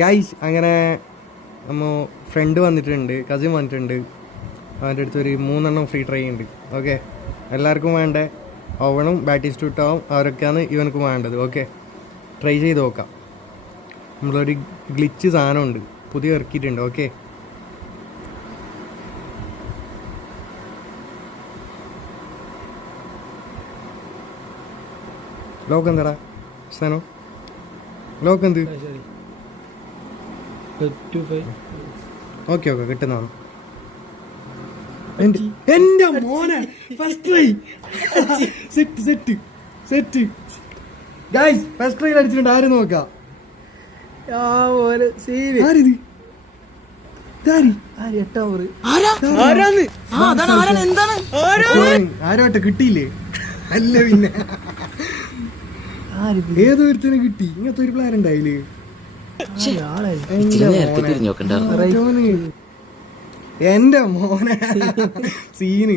Guys അങ്ങനെ നമ്മ front വന്നിട്ടുണ്ട്, കസിൻ വന്നിട്ടുണ്ട്. അവൻ്റെ അടുത്ത് ഒരു 3 എണ്ണം ഫ്രീ ട്രൈ ഉണ്ട്. ഓക്കെ, എല്ലാവർക്കും വേണ്ടേ അവനും ബാറ്റിസ്റ്റൂട്ടാവും അവരൊക്കെയാണ് ഇവനക്കും വേണ്ടത്. ഓക്കെ, ട്രൈ ചെയ്ത് നോക്കാം. നമ്മളൊരു ഗ്ലിച്ച് സാധനമുണ്ട്, പുതിയ ഇറക്കിയിട്ടുണ്ട്. ഓക്കെ, ലോക്ക് എന്താടാ സാധനം? ലോക്ക് എന്ത്? ഓക്കെ ഓക്കെ, കിട്ടുന്നതാണ്. എന്റെ മോനെ first try set set set guys, first try അടിച്ചിട്ടുണ്ട്. ആരും നോക്കാം. ആരോട്ടെ കിട്ടിയില്ലേ? അല്ല പിന്നെ ഏതോ ഒരുത്തനെ കിട്ടി. ഇങ്ങനത്തെ ഒരു പ്ലാൻ ഉണ്ടായില്ലേ? എന്റെ മോനെ സീന്.